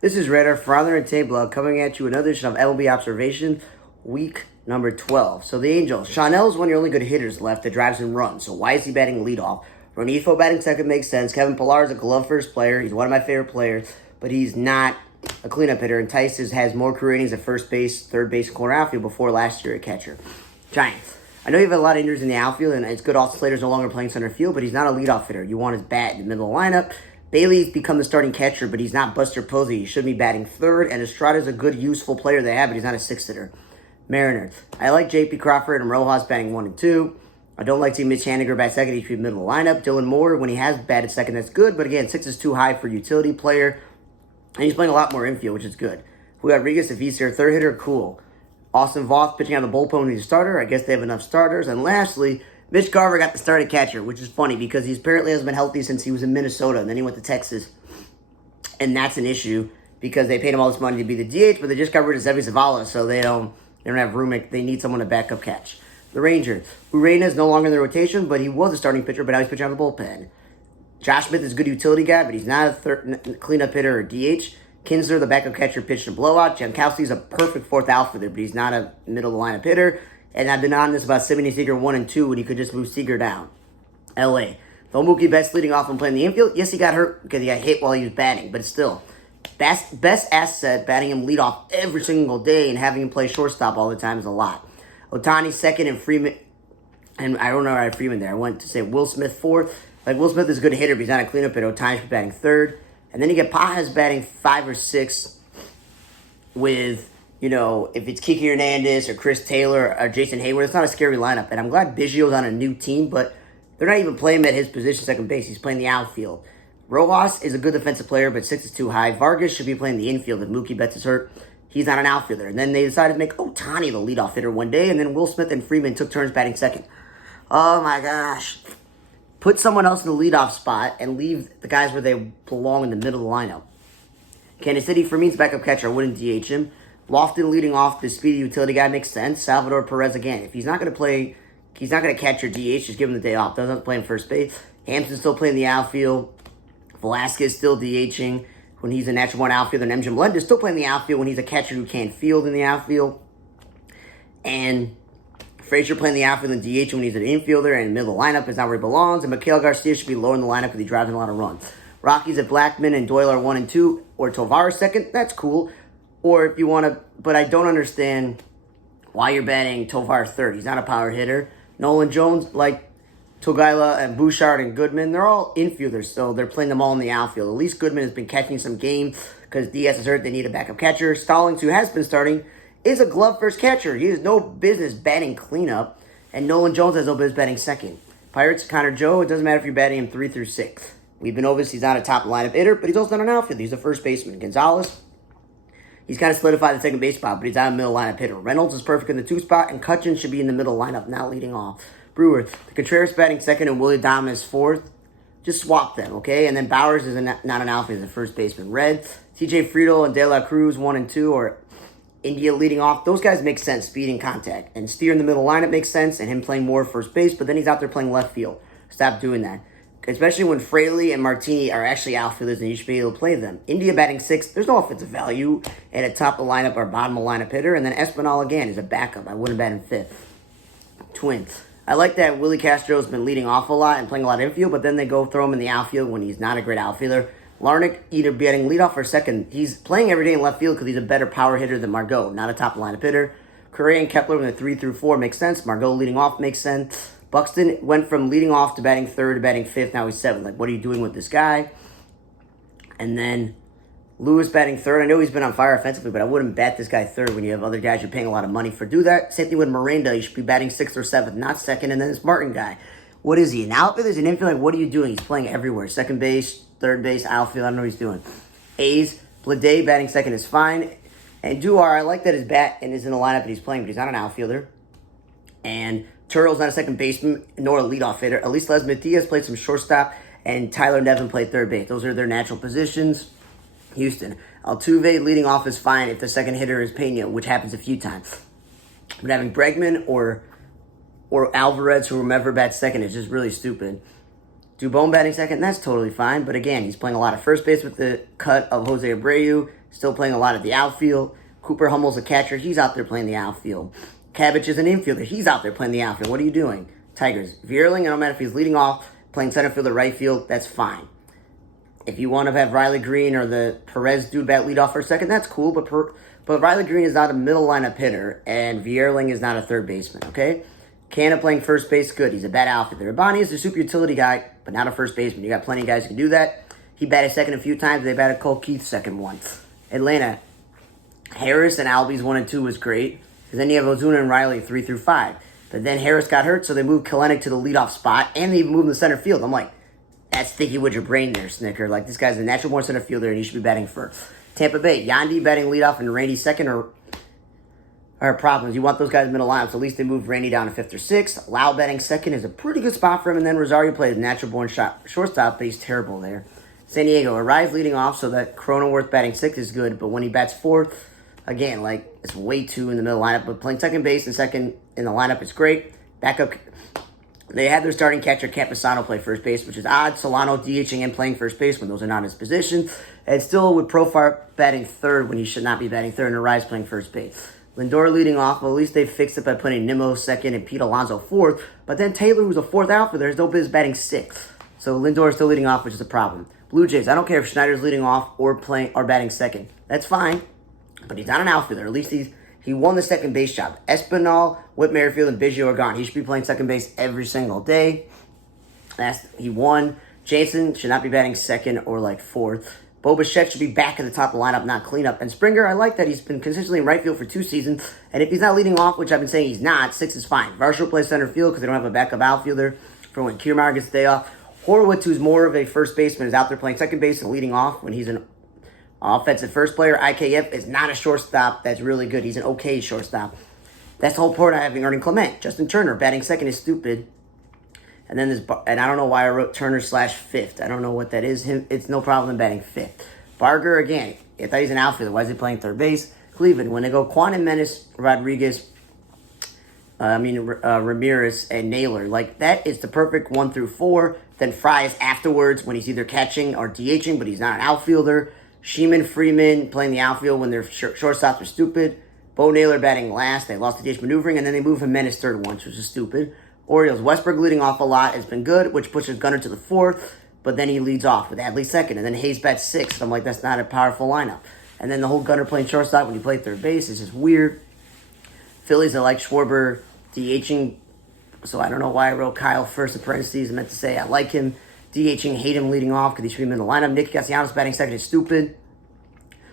This is Radar Father and Tabla coming at you another edition of MLB Observation, week number 12. So the Angels, Chanel's one of your only good hitters left that drives and runs. So why is he batting leadoff? Renifo batting second makes sense. Kevin Pillar is a glove first player. He's one of my favorite players, but he's not a cleanup hitter. And Tice has more career innings at first base, third base, and corner outfield before last year at catcher. Giants. I know you have a lot of injuries in the outfield, and it's good Austin Slater's no longer playing center field, but he's not a leadoff hitter. You want his bat in the middle of the lineup. Bailey's become the starting catcher, but he's not Buster Posey. He should be batting third, and Estrada's a good, useful player they have, but he's not a sixth hitter. Mariners. I like J.P. Crawford and Rojas batting 1 and 2. I don't like seeing Mitch Haniger bat second. He should be middle of the lineup. Dylan Moore, when he has batted second, that's good, but again, 6 is too high for a utility player, and he's playing a lot more infield, which is good. Julio Rodriguez, if he's their third hitter, cool. Austin Voth pitching on the bullpen when he's a starter. I guess they have enough starters. And lastly, Mitch Garver got the start at catcher, which is funny because he apparently hasn't been healthy since he was in Minnesota, and then he went to Texas. And that's an issue because they paid him all this money to be the DH, but they just got rid of Zevi Zavala, so they don't have room. They need someone to back up catch. The Rangers. Urena is no longer in the rotation, but he was a starting pitcher, but now he's pitching on the bullpen. Josh Smith is a good utility guy, but he's not a cleanup hitter or DH. Kinsler, the backup catcher, pitched a blowout. Jankowski's a perfect fourth outfielder, but he's not a middle of the lineup hitter. And I've been on this about Simeon Seager 1 and 2 when he could just move Seager down. LA. Though Mookie Betts leading off and playing the infield, yes, he got hurt because he got hit while he was batting, but still, best asset, batting him leadoff every single day and having him play shortstop all the time is a lot. Otani second and Freeman, and I don't know why I had Freeman there. I went to say Will Smith fourth. Like, Will Smith is a good hitter, but he's not a cleanup hitter. Otani's batting third. And then you get Pajas batting 5 or 6 with, if it's Kiki Hernandez or Chris Taylor or Jason Hayward. It's not a scary lineup. And I'm glad Biggio's on a new team, but they're not even playing him at his position, second base. He's playing the outfield. Rojas is a good defensive player, but 6 is too high. Vargas should be playing the infield if Mookie Betts is hurt. He's not an outfielder. And then they decided to make Otani the leadoff hitter one day, and then Will Smith and Freeman took turns batting second. Oh, my gosh. Put someone else in the leadoff spot and leave the guys where they belong in the middle of the lineup. Kansas City, for me, backup catcher. I wouldn't DH him. Lofton leading off, the speedy utility guy makes sense. Salvador Perez again. If he's not going to play, he's not going to catch or DH, just give him the day off. Doesn't have to play in first base. Hampton's still playing the outfield. Velasquez still DHing when he's a natural born outfielder. And MJ Melendez still playing the outfield when he's a catcher who can't field in the outfield. And Frazier playing the outfield and DH when he's an infielder and middle of the lineup is not where he belongs. And Mikhail Garcia should be lower in the lineup because he drives in a lot of runs. Rockies at Blackman and Doyle are 1 and 2, or Tovar second. That's cool. Or if you want to, but I don't understand why you're batting Tovar third. He's not a power hitter. Nolan Jones, like Togaila and Bouchard and Goodman, they're all infielders, so they're playing them all in the outfield. At least Goodman has been catching some game because Diaz is hurt. They need a backup catcher. Stallings, who has been starting, is a glove first catcher. He has no business batting cleanup, and Nolan Jones has no business batting second. Pirates, Connor Joe, it doesn't matter if you're batting him 3 through 6. We've been over this. He's not a top lineup hitter, but he's also not an outfielder. He's a first baseman. Gonzalez, he's kind of solidified the second base spot, but he's not a middle lineup hitter. Reynolds is perfect in the 2 spot, and Cutchin should be in the middle lineup, not leading off. Brewer, the Contreras batting second, and Willie Adames fourth. Just swap them, okay? And then Bowers is not an outfielder, he's a first baseman. Red, TJ Friedel and De La Cruz 1 and 2, or India leading off. Those guys make sense, speed and contact. And Steer in the middle lineup makes sense, and him playing more first base, but then he's out there playing left field. Stop doing that. Especially when Fraley and Martini are actually outfielders and you should be able to play them. India batting 6, there's no offensive value at a top of the lineup or bottom of the lineup hitter. And then Espinal again is a backup. I wouldn't bat him 5th. Twins. I like that Willie Castro's been leading off a lot and playing a lot of infield, but then they go throw him in the outfield when he's not a great outfielder. Larnick either batting leadoff or second. He's playing every day in left field because he's a better power hitter than Margot, not a top of the lineup hitter. Correa and Kepler in the 3 through 4 makes sense. Margot leading off makes sense. Buxton went from leading off to batting 3rd to batting 5th. Now he's 7th. Like, what are you doing with this guy? And then Lewis batting 3rd. I know he's been on fire offensively, but I wouldn't bat this guy 3rd when you have other guys you're paying a lot of money for. Do that. Same thing with Miranda. You should be batting 6th or 7th, not 2nd. And then this Martin guy. What is he? An outfielder? Is an infield? Like, what are you doing? He's playing everywhere. Second base, third base, outfield. I don't know what he's doing. A's, Blade batting 2nd is fine. And Duar, I like that his bat and is in the lineup and he's playing, but he's not an outfielder. And Turtle's not a second baseman nor a leadoff hitter. At least Les Matias played some shortstop, and Tyler Nevin played third base. Those are their natural positions. Houston. Altuve leading off is fine if the second hitter is Pena, which happens a few times. But having Bregman or Alvarez, who whomever bats second, is just really stupid. Dubon batting second, that's totally fine. But again, he's playing a lot of first base with the cut of Jose Abreu. still playing a lot of the outfield. Cooper Hummel's a catcher. He's out there playing the outfield. Cabbage is an infielder. He's out there playing the outfield. What are you doing? Tigers. Vierling, I don't matter if he's leading off, playing center field or right field, that's fine. If you want to have Riley Green or the Perez dude bat lead off for a second, that's cool. But Riley Green is not a middle lineup hitter, and Vierling is not a third baseman, okay? Canna playing first base, good. He's a bad outfielder. Bonnie is a super utility guy, but not a first baseman. You got plenty of guys who can do that. He batted second a few times. They batted Cole Keith second once. Atlanta, Harris and Albies 1 and 2 was great. Because then you have Ozuna and Riley 3 through 5. But then Harris got hurt, so they moved Kelenic to the leadoff spot, and they even moved him to center field. I'm like, that's sticky with your brain there, Snicker. Like, this guy's a natural born center fielder, and he should be batting first. Tampa Bay, Yandy batting leadoff and Randy second are problems. You want those guys middle lineup, so at least they moved Randy down to 5th or 6th. Lau batting second is a pretty good spot for him, and then Rosario plays natural born shortstop, but he's terrible there. San Diego, Arraez leading off, so that Cronenworth batting 6th is good, but when he bats 4th, again, like, it's way too in the middle lineup, but playing second base and second in the lineup is great. Backup, they had their starting catcher, Camposano, play first base, which is odd. Solano DHing and playing first base when those are not his position. And still with Profar batting third when he should not be batting third, and Arraez playing first base. Lindor leading off, well, at least they fixed it by putting Nimmo second and Pete Alonso 4th. But then Taylor, who's a 4th outfielder, has no business batting 6th. So Lindor is still leading off, which is a problem. Blue Jays, I don't care if Schneider's leading off or batting second. That's fine. But he's not an outfielder. At least he won the second base job. Espinal, Whit Merrifield, and Biggio are gone. He should be playing second base every single day. He won. Jansen should not be batting second or like 4th. Bo Bichette should be back at the top of the lineup, not cleanup. And Springer, I like that he's been consistently in right field for 2 seasons. And if he's not leading off, which I've been saying he's not, 6 is fine. Varsho plays center field because they don't have a backup outfielder for when Kiermaier gets the day off. Horowitz, who's more of a first baseman, is out there playing second base and leading off when he's an offensive first player. IKF is not a shortstop that's really good. He's an okay shortstop. That's the whole point of having Ernie Clement. Justin Turner batting second is stupid. And then and I don't know why I wrote Turner /5th. I don't know what that is. It's no problem batting 5th. Barger, again, I thought he's an outfielder. Why is he playing third base? Cleveland, when they go Quan and Menace, Rodriguez, Ramirez, and Naylor, like, that is the perfect 1 through 4. Then Fry is afterwards when he's either catching or DHing, but he's not an outfielder. Sheeman, Freeman playing the outfield when their shortstops are stupid. Bo Naylor batting last. They lost the DH maneuvering, and then they moved Jimenez third once, which is stupid. Orioles, Westbrook leading off a lot has been good, which pushes Gunnar to the 4th, but then he leads off with Adley second, and then Hayes bats 6th. I'm like, that's not a powerful lineup. And then the whole Gunnar playing shortstop when he played third base is just weird. Phillies, I like Schwarber DHing, so I don't know why I wrote Kyle first in parentheses. I meant to say I like him DHing, hate him leading off because he should be in the lineup. Nick Castellanos batting second is stupid.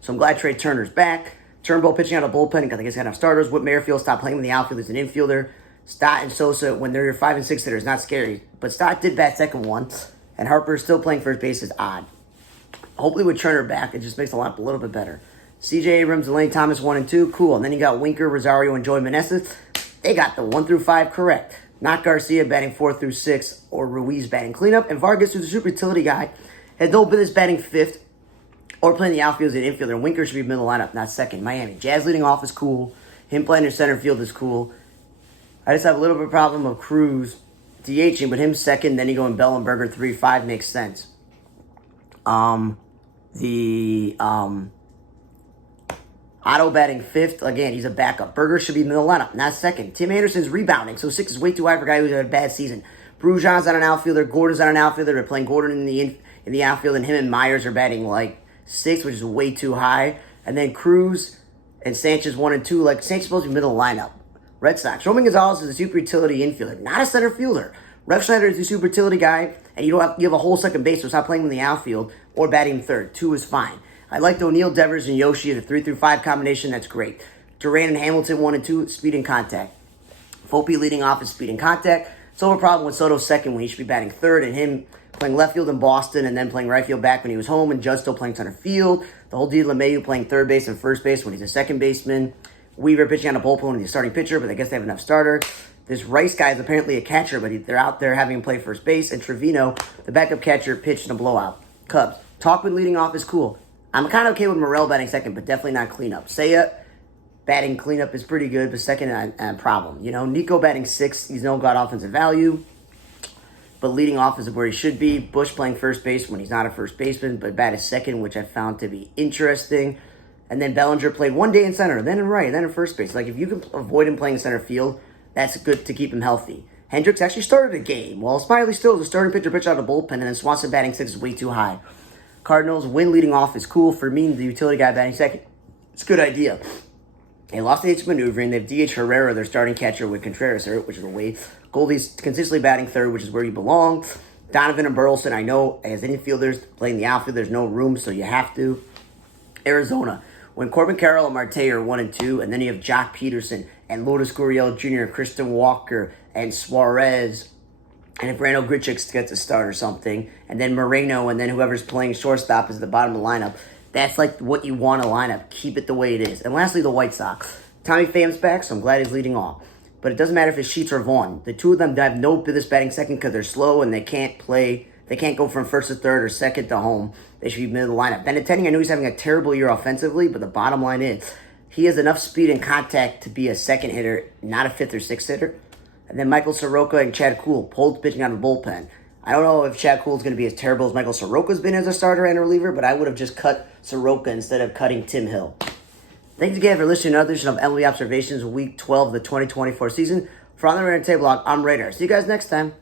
So I'm glad Trey Turner's back. Turnbull pitching out of bullpen because I guess he got enough starters. Whit Merrifield stopped playing in the outfield as an infielder. Stott and Sosa, when they're your 5 and 6 hitters, not scary. But Stott did bat second once, and Harper still playing first base is odd. Hopefully with Turner back, it just makes the lineup a little bit better. CJ Abrams and Lane Thomas 1 and 2, cool. And then you got Winker, Rosario, and Joey Meneses. They got the 1 through 5 correct. Not Garcia batting 4 through 6 or Ruiz batting cleanup. And Vargas, who's a super utility guy, had no business batting 5th or playing the outfield as an infielder. And Winker should be middle lineup, not second. Miami, Jazz leading off is cool. Him playing in center field is cool. I just have a little bit of problem of Cruz DHing, but him second, then you go in Bellenberger 3-5 makes sense. Otto batting 5th. Again, he's a backup. Berger should be middle lineup, not second. Tim Anderson's rebounding, so 6 is way too high for a guy who's had a bad season. Brujon's on an outfielder. Gordon's on an outfielder. They're playing Gordon in the outfield, and him and Myers are batting like 6, which is way too high. And then Cruz and Sanchez 1 and 2. Like, Sanchez is supposed to be middle lineup. Red Sox. Roman Gonzalez is a super utility infielder, not a center fielder. Rex Schneider is a super utility guy, and you have a whole second base, so stop playing him in the outfield or batting him third. 2 is fine. I like the O'Neill, Devers, and Yoshi as a 3 through 5 combination. That's great. Duran and Hamilton 1 and 2, speed and contact. Volpe leading off is speed and contact. So a problem with Soto second when he should be batting third, and him playing left field in Boston and then playing right field back when he was home, and Judd still playing center field. The whole deal LeMahieu playing third base and first base when he's a second baseman. Weaver pitching on a bullpen when he's a starting pitcher, but I guess they have enough starter. This Rice guy is apparently a catcher, but they're out there having him play first base. And Trevino, the backup catcher, pitched in a blowout. Cubs. Talkman leading off is cool. I'm kind of okay with Morel batting second, but definitely not cleanup. Seiya batting cleanup is pretty good, but second, a problem. You know, Nico batting 6th. He's no god offensive value, but leading off is where he should be. Bush playing first base when he's not a first baseman, but batted second, which I found to be interesting. And then Bellinger played 1 day in center, then in right, then in first base. Like, if you can avoid him playing center field, that's good to keep him healthy. Hendricks actually started a game, while Smiley still is a starting pitcher out of the bullpen, and then Swanson batting 6 is way too high. Cardinals, Win leading off is cool. For me, the utility guy batting second, it's a good idea. They lost the H maneuvering. They have DH Herrera, their starting catcher, with Contreras hurt, which is a wait. Goldie's consistently batting third, which is where you belong. Donovan and Burleson, I know, as infielders playing the outfield, there's no room, so you have to. Arizona, when Corbin Carroll and Marte are 1 and 2, and then you have Jock Peterson and Lourdes Gurriel Jr., Kristen Walker, and Suarez, and if Randall Grichuk gets a start or something, and then Moreno, and then whoever's playing shortstop is at the bottom of the lineup, that's like what you want to line up. Keep it the way it is. And lastly, the White Sox. Tommy Pham's back, so I'm glad he's leading off. But it doesn't matter if it's Sheets or Vaughn. The two of them have no business batting second because they're slow and they can't play. They can't go from first to third or second to home. They should be middle of the lineup. Benintendi, I know he's having a terrible year offensively, but the bottom line is he has enough speed and contact to be a second hitter, not a fifth or sixth hitter. And then Michael Soroka and Chad Kuhl, both pitching out of the bullpen. I don't know if Chad Kuhl is going to be as terrible as Michael Soroka's been as a starter and a reliever, but I would have just cut Soroka instead of cutting Tim Hill. Thanks again for listening to another edition of MLB Observations Week 12 of the 2024 season. For On the Radar Table Blog, I'm Radar. See you guys next time.